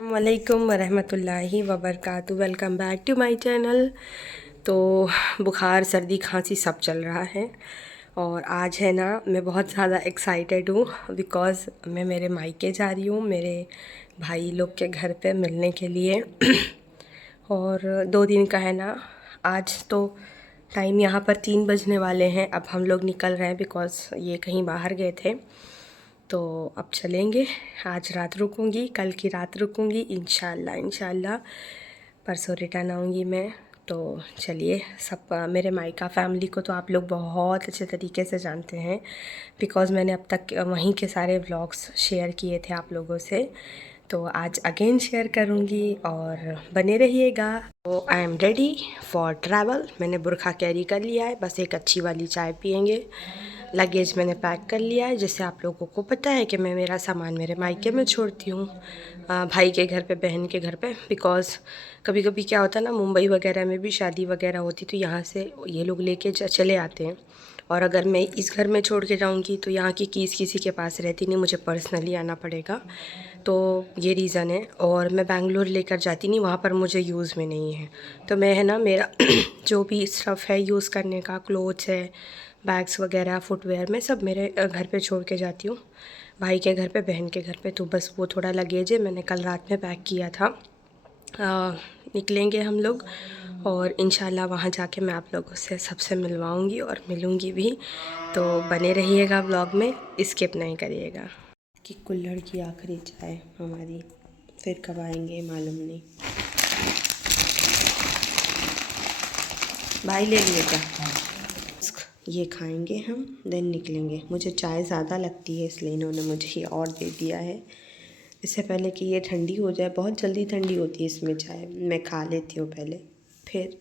वालेकुम वरहमतुल्लाहि वबरकातुहू। Welcome back to my channel. तो बुखार सर्दी खांसी सब चल रहा है और आज है ना मैं बहुत ज़्यादा एक्साइटेड हूँ बिकॉज़ मैं मेरे मायके जा रही हूँ मेरे भाई लोग के घर पे मिलने के लिए। और 2 दिन का है ना। आज तो टाइम यहाँ पर 3 बजने वाले हैं। अब हम लोग निकल रहे हैं बिकॉज़ ये कहीं बाहर गए थे, तो अब चलेंगे। आज रात रुकूंगी, कल की रात रुकूंगी, इंशाल्लाह परसों रिटर्न आऊँगी मैं। तो चलिए, सब मेरे मायका फैमिली को तो आप लोग बहुत अच्छे तरीके से जानते हैं बिकॉज़ मैंने अब तक वहीं के सारे व्लॉग्स शेयर किए थे आप लोगों से। तो आज अगेन शेयर करूँगी और बने रहिएगा। तो I am ready for travel. मैंने बुरखा कैरी कर लिया है, बस एक अच्छी वाली चाय पियेंगे। लगेज मैंने पैक कर लिया है, जिससे आप लोगों को पता है कि मैं मेरा सामान मेरे मायके में छोड़ती हूँ, भाई के घर पे, बहन के घर पे। बिकॉज़ कभी कभी क्या होता है ना, मुंबई वगैरह में भी शादी वगैरह होती तो यहाँ से ये लोग लेके चले आते हैं। और अगर मैं इस घर में छोड़ के जाऊँगी तो यहाँ की कीज़ किसी के पास रहती नहीं, मुझे पर्सनली आना पड़ेगा। तो ये रीज़न है। और मैं बैंगलोर लेकर जाती नहीं, वहाँ पर मुझे यूज़ में नहीं है। तो मैं है ना, मेरा जो भी स्टफ़ है यूज़ करने का, क्लोथ्स है, बैग्स वगैरह, फुटवेयर, मैं सब मेरे घर पे छोड़ के जाती हूँ, भाई के घर पे, बहन के घर पे। तो बस वो थोड़ा लगेज है, मैंने कल रात में पैक किया था। निकलेंगे हम लोग और इंशाल्लाह वहाँ जाके मैं आप लोगों से सबसे मिलवाऊँगी और मिलूँगी भी। तो बने रहिएगा व्लॉग में, स्किप नहीं करिएगा। कि कुल्हड़ की आखिरी चाय हमारी, फिर कब आएंगे मालूम नहीं। भाई ले लिए क्या? ये खाएंगे हम, देन निकलेंगे। मुझे चाय ज़्यादा लगती है इसलिए इन्होंने मुझे ये और दे दिया है, इससे पहले कि ये ठंडी हो जाए। बहुत जल्दी ठंडी होती है इसमें चाय, मैं खा लेती हूँ पहले, फिर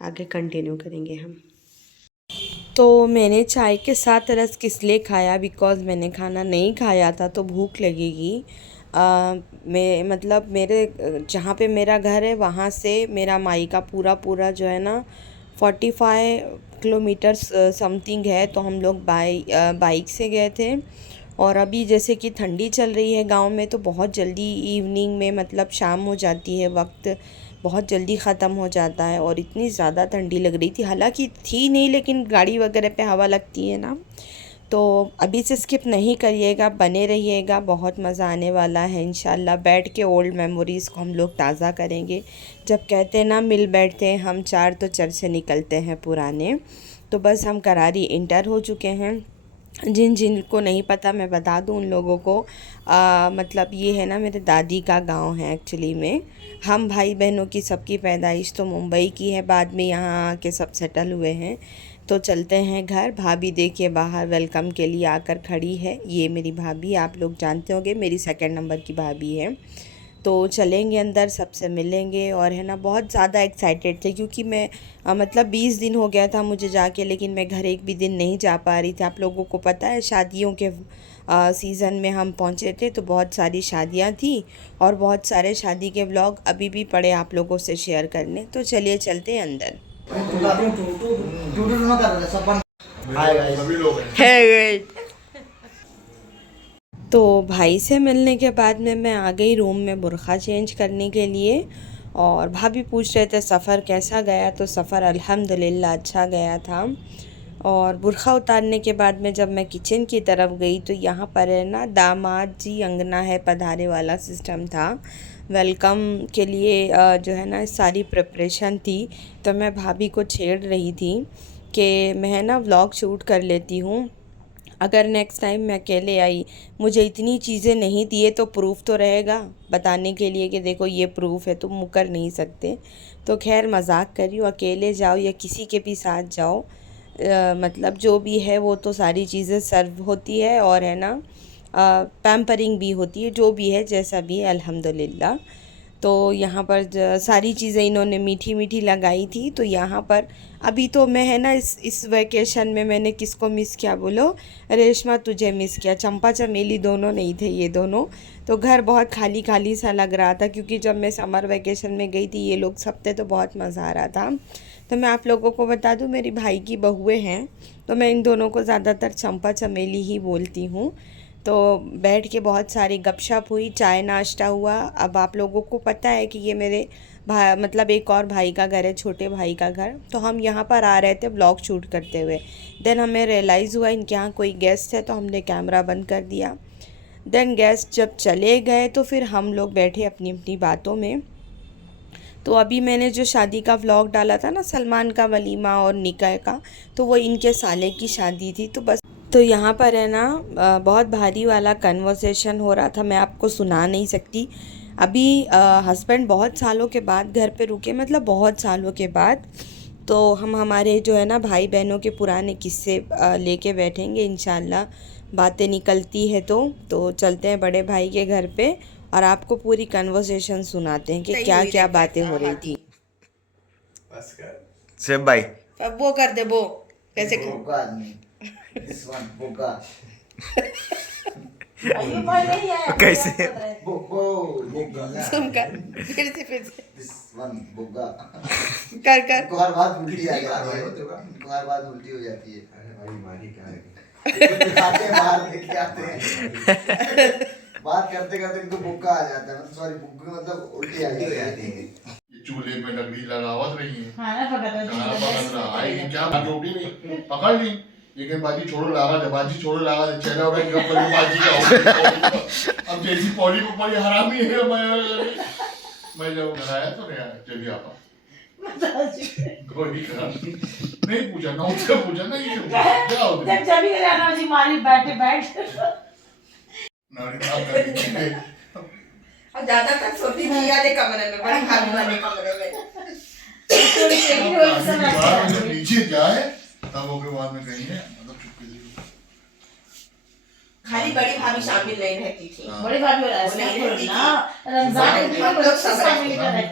आगे कंटिन्यू करेंगे हम। तो मैंने चाय के साथ रस किस लिए खाया, बिकॉज़ मैंने खाना नहीं खाया था तो भूख लगेगी। मैं मतलब मेरे जहाँ पे मेरा घर है वहाँ से मेरा मायका पूरा जो है ना 45 किलोमीटर्स समथिंग है। तो हम लोग बाइक से गए थे। और अभी जैसे कि ठंडी चल रही है गांव में, तो बहुत जल्दी इवनिंग में मतलब शाम हो जाती है, वक्त बहुत जल्दी ख़त्म हो जाता है। और इतनी ज़्यादा ठंडी लग रही थी, हालांकि थी नहीं, लेकिन गाड़ी वगैरह पे हवा लगती है ना। तो अभी से स्किप नहीं करिएगा, बने रहिएगा, बहुत मज़ा आने वाला है। इंशाल्लाह बैठ के ओल्ड मेमोरीज़ को हम लोग ताज़ा करेंगे। जब कहते हैं ना, मिल बैठते हैं हम चार तो चर्चे निकलते हैं पुराने। तो बस हम करारी इंटर हो चुके हैं। जिन जिन को नहीं पता मैं बता दूं उन लोगों को, मतलब ये है ना, मेरे दादी का गांव है एक्चुअली में। हम भाई बहनों की सबकी पैदाइश तो मुंबई की है, बाद में यहाँ आके सब सेटल हुए हैं। तो चलते हैं घर। भाभी देखिए बाहर वेलकम के लिए आकर खड़ी है, ये मेरी भाभी, आप लोग जानते होंगे, मेरी सेकंड नंबर की भाभी है। तो चलेंगे अंदर, सबसे मिलेंगे। और है ना, बहुत ज़्यादा एक्साइटेड थे क्योंकि मैं मतलब 20 दिन हो गया था मुझे जाके, लेकिन मैं घर एक भी दिन नहीं जा पा रही थी। आप लोगों को पता है, शादियों के सीज़न में हम पहुंचे थे तो बहुत सारी शादियां थी और बहुत सारे शादी के व्लॉग अभी भी पड़े आप लोगों से शेयर करने। तो चलिए चलते हैं अंदर। तो भाई से मिलने के बाद में मैं आ गई रूम में बुर्खा चेंज करने के लिए। और भाभी पूछ रहे थे सफ़र कैसा गया, तो सफ़र अल्हम्दुलिल्लाह अच्छा गया था। और बुर्खा उतारने के बाद में जब मैं किचन की तरफ गई तो यहाँ पर है ना, दामाद जी अंगना है पधारे वाला सिस्टम था। वेलकम के लिए जो है ना सारी प्रिपरेशन थी। तो मैं भाभी को छेड़ रही थी कि मैं ना व्लॉग शूट कर लेती हूँ, अगर नेक्स्ट टाइम मैं अकेले आई, मुझे इतनी चीज़ें नहीं दिए तो प्रूफ तो रहेगा बताने के लिए कि देखो ये प्रूफ है, तुम मुकर नहीं सकते। तो खैर मजाक कर रही हूँ, अकेले जाओ या किसी के भी साथ जाओ, मतलब जो भी है वो तो सारी चीज़ें सर्व होती है और है ना, पैम्परिंग भी होती है, जो भी है जैसा भी है अल्हम्दुलिल्लाह। तो यहाँ पर सारी चीज़ें इन्होंने मीठी मीठी लगाई थी। तो यहाँ पर अभी तो मैं है ना, इस वैकेशन में मैंने किसको मिस किया बोलो? रेशमा तुझे मिस किया, चंपा चमेली दोनों नहीं थे ये दोनों। तो घर बहुत खाली खाली सा लग रहा था क्योंकि जब मैं समर वैकेशन में गई थी ये लोग सब थे, तो बहुत मज़ा आ रहा था। तो मैं आप लोगों को बता दूं, मेरी भाई की बहुएं हैं तो मैं इन दोनों को ज़्यादातर चंपा चमेली ही बोलती हूँ। तो बैठ के बहुत सारी गपशप हुई, चाय नाश्ता हुआ। अब आप लोगों को पता है कि ये मेरे मतलब एक और भाई का घर है, छोटे भाई का घर। तो हम यहाँ पर आ रहे थे ब्लॉग शूट करते हुए। देन हमें रियलाइज़ हुआ इनके यहाँ कोई गेस्ट है, तो हमने कैमरा बंद कर दिया। देन गेस्ट जब चले गए तो फिर हम लोग बैठे अपनी अपनी बातों में। तो अभी मैंने जो शादी का व्लॉग डाला था ना, सलमान का वलीमा और निकाह का, तो वो इनके साले की शादी थी। तो बस तो यहाँ पर है ना बहुत भारी वाला कन्वर्सेशन हो रहा था, मैं आपको सुना नहीं सकती। अभी हस्बैंड बहुत सालों के बाद घर पे रुके, मतलब बहुत सालों के बाद। तो हम हमारे जो है ना भाई बहनों के पुराने किस्से लेके बैठेंगे इंशाल्लाह। बातें निकलती है तो चलते हैं बड़े भाई के घर पे और आपको पूरी कन्वर्सेशन सुनाते हैं कि क्या क्या बातें हो रही थी। बस कर सेब भाई, अब वो कर दे वो कैसे कैसे सुन कर फिर से कर कर हर बात उल्टी आ जाती है, हर बात उल्टी हो जाती है। अरे भाई मारी क्या है आते हैं बाहर लेके आते हैं, बात करते करते इनको बुक्का आ जाता है, मतलब सॉरी बुक्का मतलब उल्टी आ जाती है। चूल्हे में लकड़ी लगावत रही है, खाना पकाता खाना पक रहा है, क्या रोटी नहीं पकड़ ली, लेकिन बाजी छोड़ो लगा दे, बाजी छोड़ो लगा दे, चला हो गया गप बाजी का। अब जैसी पौड़ी को पड़ी हरामी है, मैं जब घर आया तो नहीं आया, चलिए आप कोई नहीं पूछा ना, उससे पूछा ना ये क्या हो गया, जब चली गई ना जी मारी बैठे बैठ नारी काम करके और ज्यादातर सोती थी याद कमरे में, बड़ी भाभी वाले कमरे में। नीचे जाए तब वो के बाद में कहीं है, मतलब चुपके से खाली बड़ी भाभी शामिल नहीं रहती थी। बड़ी भाभी हो रहा है ना, रमजान में हम लोग सब शामिल कर रहे हैं।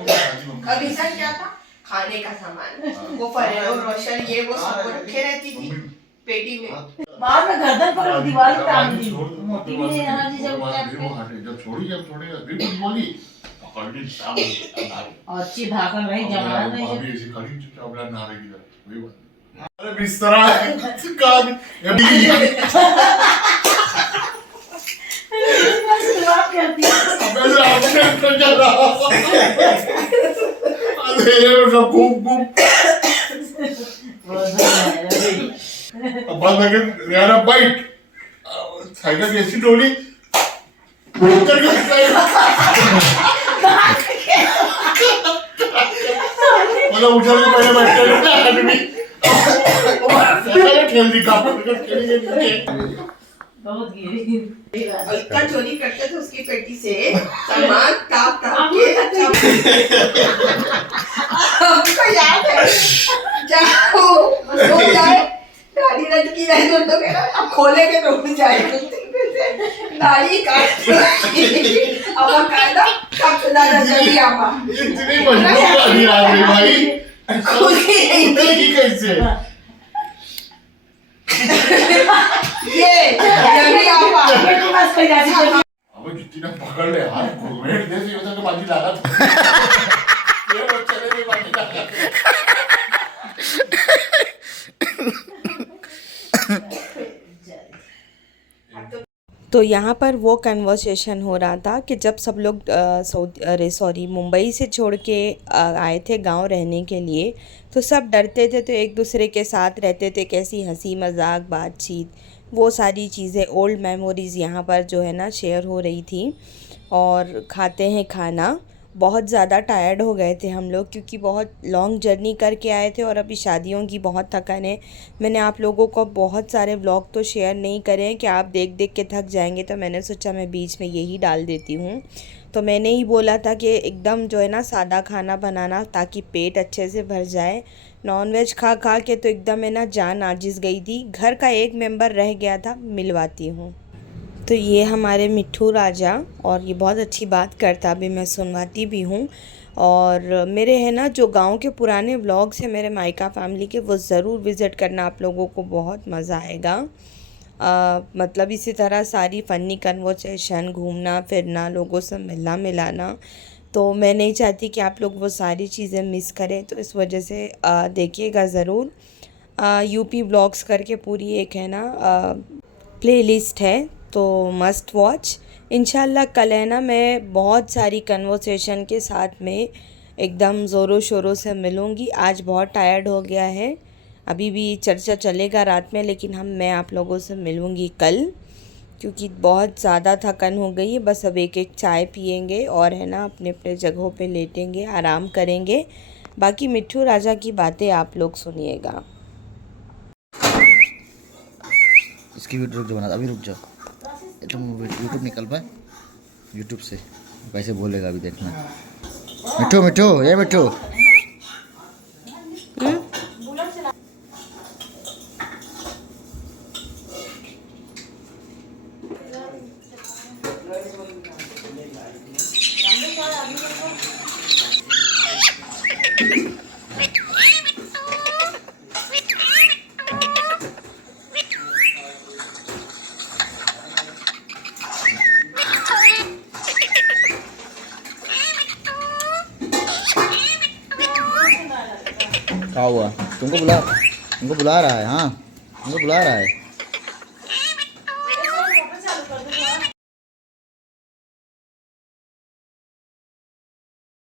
और रीजन क्या था? खाने का सामान, वो फरेलो रोशन ये वो सब रखे रहती थी पेटी में। बाद में गर्दन पर दीवार पे टांग दी, मोटी भी नहीं यहाँ जी जब वो हटे, जब छोड़ेगा फिर कुछ बोली पकड़ ली साहब, और अच्छी धाकन रही, जमाना नहीं है। अभी ऐसे खड़ी चुपचाप ना रहेगी वही बात। अरे बिस्तरा है काम शुरुआत करती है, अबे आपने तो चल रहा अरे सब खूब अब बात लगे यार बाइक साइकिल कैसी डोली मतलब उछल के पहले बैठे खेल दी बहुत गिरी। इतना चोरी करते थे उसकी पेटी से सामान टाप टाप के। हमको याद है जाए गाड़ी लटकी रही तो अब खोलेंगे तो उठ जाएगी गाड़ी काट अब कायदा कब सुना जल्दी आपा इतनी मजबूत गाड़ी आ गई भाई, खुद ही नहीं कैसे ये जल्दी आपा बस कोई जाती है। अब कितनी ना पकड़ ले यार, घूमेट दे से तो बाजी लगा ये बच्चे ने बाजी लगा। तो यहाँ पर वो कन्वर्सेशन हो रहा था कि जब सब लोग मुंबई से छोड़ के आए थे गांव रहने के लिए, तो सब डरते थे, तो एक दूसरे के साथ रहते थे, कैसी हंसी मजाक बातचीत, वो सारी चीज़ें ओल्ड मेमोरीज़ यहाँ पर जो है ना शेयर हो रही थी। और खाते हैं खाना। बहुत ज़्यादा टायर्ड हो गए थे हम लोग, क्योंकि बहुत लॉन्ग जर्नी करके आए थे और अभी शादियों की बहुत थकान है। मैंने आप लोगों को बहुत सारे व्लॉग तो शेयर नहीं करे हैं कि आप देख देख के थक जाएंगे, तो मैंने सोचा मैं बीच में यही डाल देती हूँ। तो मैंने ही बोला था कि एकदम जो है ना सादा खाना बनाना, ताकि पेट अच्छे से भर जाए। नॉनवेज खा खा के तो एकदम है ना जान आजिज़ गई थी। घर का एक मेंबर रह गया था, मिलवाती हूँ। तो ये हमारे मिट्ठू राजा, और ये बहुत अच्छी बात करता भी, मैं सुनवाती भी हूँ। और मेरे है ना जो गांव के पुराने व्लॉग्स हैं मेरे मायका फैमिली के, वो ज़रूर विज़िट करना, आप लोगों को बहुत मज़ा आएगा। मतलब इसी तरह सारी फ़नी कन्वर्सेशन, घूमना फिरना, लोगों से मिलना मिलाना, तो मैं नहीं चाहती कि आप लोग वो सारी चीज़ें मिस करें। तो इस वजह से देखिएगा ज़रूर। यूपी व्लॉग्स करके पूरी एक है ना प्लेलिस्ट है, तो मस्ट वॉच। इंशाल्लाह कल है ना, मैं बहुत सारी कन्वर्सेशन के साथ में एकदम ज़ोरों शोरों से मिलूँगी। आज बहुत टायर्ड हो गया है, अभी भी चर्चा चलेगा रात में, लेकिन मैं आप लोगों से मिलूँगी कल, क्योंकि बहुत ज़्यादा थकन हो गई है। बस अब एक एक चाय पियेंगे और है ना अपने अपने जगहों पे लेटेंगे, आराम करेंगे। बाकी मिट्ठू राजा की बातें आप लोग सुनिएगा। इसकी वीडियो रुक जाओ, अभी रुक जाओ, तुम यूट्यूब निकल पाए यूट्यूब से कैसे बोलेगा अभी देखना। मिट्ठू मिट्ठू ये मिट्ठू क्या हुआ? तुमको बुला रहा है, हाँ तुमको बुला रहा है।